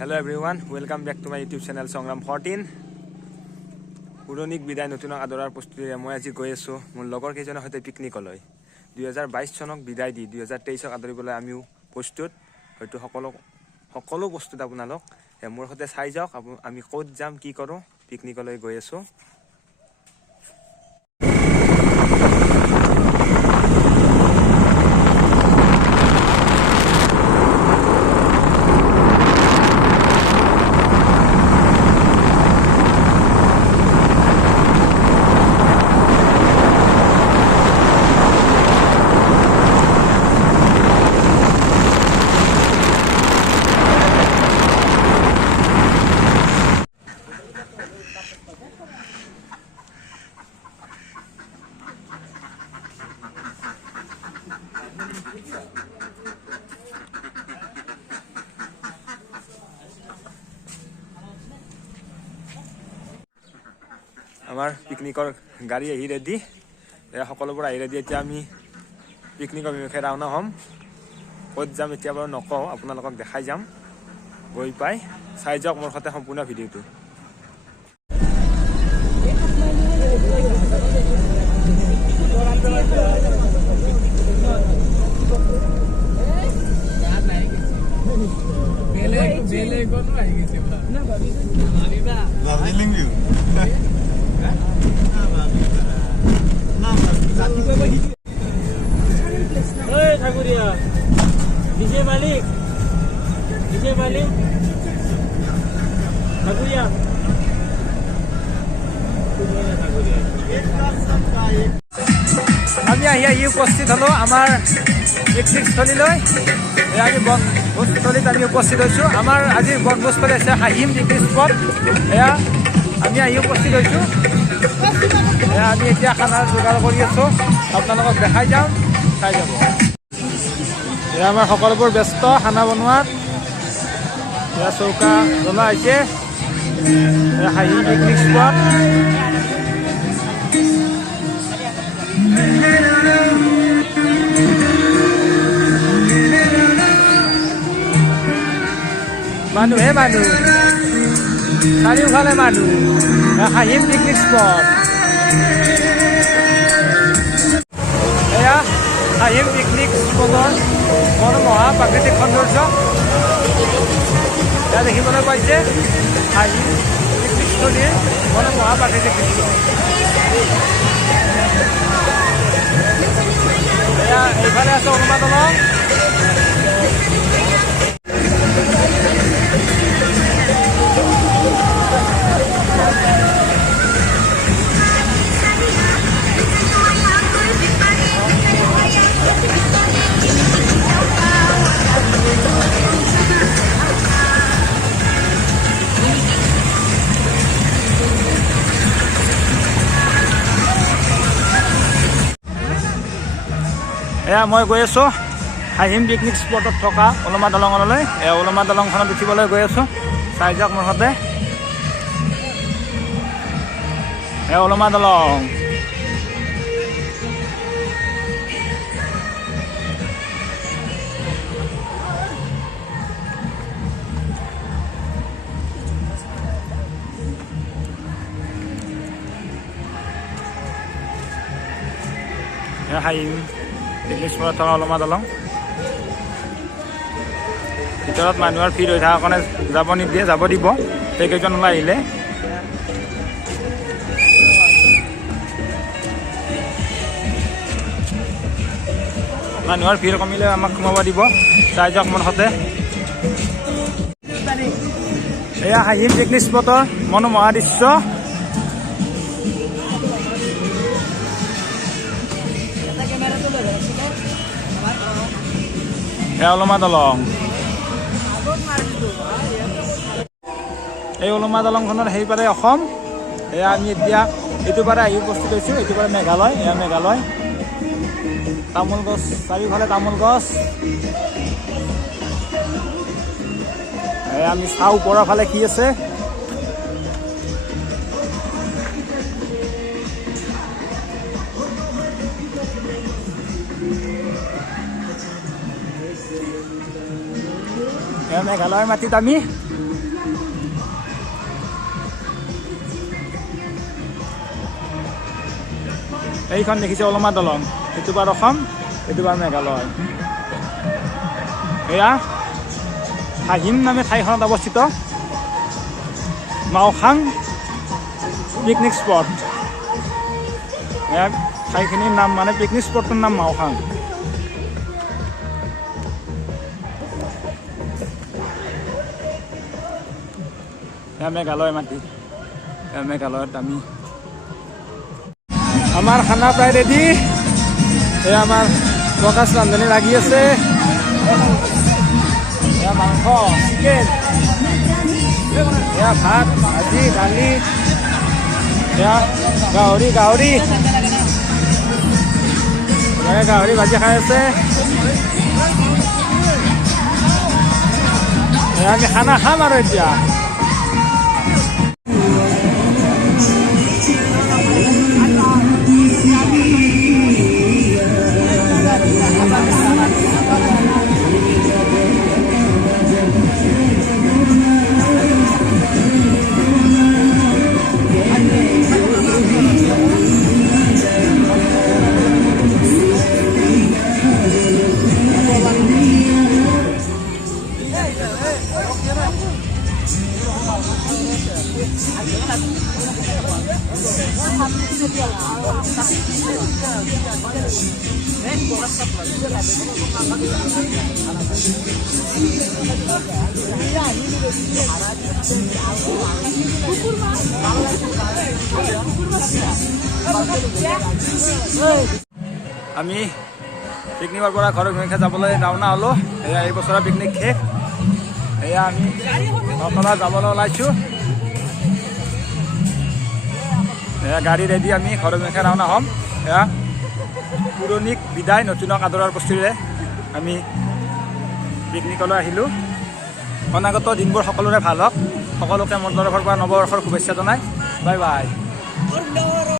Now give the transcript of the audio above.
Hello everyone, welcome back to my YouTube channel Songram 14. পুৰণিক বিদায় নতুন আদৰাৰ প্ৰস্তুতিৰে মই আজি গৈ আছো মোৰ লগৰ কেইজনৰ সৈতে পিকনিকলৈ 2022 চনক বিদায় দি 2023ক আদৰিবলৈ আমিও প্ৰস্তুত হয়তো সকলো প্ৰস্তুত আপোনালোক মোৰ সৈতে চাই যাওক আমি ক'ত যাম কি কৰো পিকনিকলৈ গৈ আছো আমাৰ পিকনিকৰ গাড়ী আহি ৰেডি সকলোবোৰ আহি ৰেডি এতিয়া আমি পিকনিকৰ বিমুখে ৰাওনা হ'ম ক'ত যাম এতিয়া বাৰু নকওঁ আপোনালোকক দেখাই যাম গৈ পাই চাই যাওক মোৰ সৈতে সম্পূৰ্ণ ভিডিঅ'টো विजय मालिक ठाकुरिया আমি আহি উপস্থিত হলো আমাৰ পিকনিক স্থলীলৈ আমি বনভোজস্থলীত আমি উপস্থিত হৈছোঁ আমাৰ আজিৰ বনভোজস্থলী আছে হাহিম পিকনিক স্পট এয়া আমি আহি উপস্থিত হৈছোঁ আমি এতিয়া খানাৰ যোগাৰ কৰি আছোঁ আপোনালোকক দেখাই যাম চাই যাব এয়া আমাৰ সকলোবোৰ ব্যস্ত খানা বনোৱাত এয়া চৌকা জ্বলা হৈছে এয়া হাহিম পিকনিক স্পট মানুহ চাৰিওফালে মানুহ হাহিম পিকনিক স্পট এয়া হাহিম পিকনিক স্পটৰ মনোমোহা প্ৰাকৃতিক সৌন্দৰ্য এয়া দেখিবলৈ পাইছে হাহিম পিকনিক স্থলীৰ মনোমোহা প্ৰাকৃতিক দৃশ্য এয়া এইফালে আছে অনুমা দলং এয়া মই গৈ আছোঁ হাহিম পিকনিক স্পটত থকা ওলমা দলঙলৈ এয়া ওলমা দলংখনত উঠিবলৈ গৈ আছোঁ চাই যাওক মোৰ সৈতে এয়া ওলমা দলং এয়া হাহিম পিকনিক স্পটত থকা ওলমা দলং ভিতৰত মানুহৰ ভিৰ হৈ থকা কাৰণে যাব নিদিয়ে যাব দিব সেইকেইজন ওলাই আহিলে মানুহৰ ভিৰ কমিলে আমাক সোমাব দিব চাই যাওক মোৰ সৈতে এয়া হাহিম পিকনিক স্পটৰ মনোমোহা দৃশ্য এয়া ওলমা দলং এই ওলমা দলংখনৰ সেইপাৰে অসম এয়া আমি এতিয়া এইটো পাৰে আহি উপস্থিত হৈছোঁ এইটো পাৰে মেঘালয় এয়া মেঘালয় তামোল গছ চাৰিওফালে তামোল গছ আমি চাওঁ ওপৰৰ ফালে কি আছে মেঘালয়ৰ মাটিত আমি এইখন দেখিছে ওলমা দলং, এইটো বাৰ অসম, এইটো বাৰ মেঘালয়। এয়া হাহিম নামে ঠাইখনত অৱস্থিত মাওখাং পিকনিক স্পট। এয়া ঠাইখিনিৰ নাম মানে পিকনিক স্পটটোৰ নাম মাওখাং। এয়া মেঘালয় মাটি, এয়া মেঘালয়ত আমি আমাৰ খানা প্ৰায় ৰেডি। এয়া আমাৰ প্ৰকাশ ৰান্ধনি লাগি আছে। এয়া মাংস, চিকেন, এয়া ভাত, ভাজি, দালি, এয়া গাহৰি গাহৰি ভাজি খাই আছে। এয়া আমি খানা খাম আৰু এতিয়া। আমি পিকনিকৰ পৰা ঘৰৰ অভিমুখে যাবলৈ ৰাওনা হ'লোঁ। এয়া এই বছৰৰ পিকনিক শেষ। এয়া আমি অকলে যাবলৈ ওলাইছোঁ। এয়া গাড়ী ৰেডি, আমি ঘৰৰ অভিমুখে ৰাওনা হ'ম। এয়া পুৰণিক বিদায়, নতুনক আদৰৰ প্ৰস্তুতিৰে আমি পিকনিকলৈ আহিলোঁ। অনাগত দিনবোৰ সকলোৰে ভাল হওক। সকলোকে মোৰ তৰফৰ পৰা নৱবৰ্ষৰ শুভেচ্ছা জনাই বাই বাই।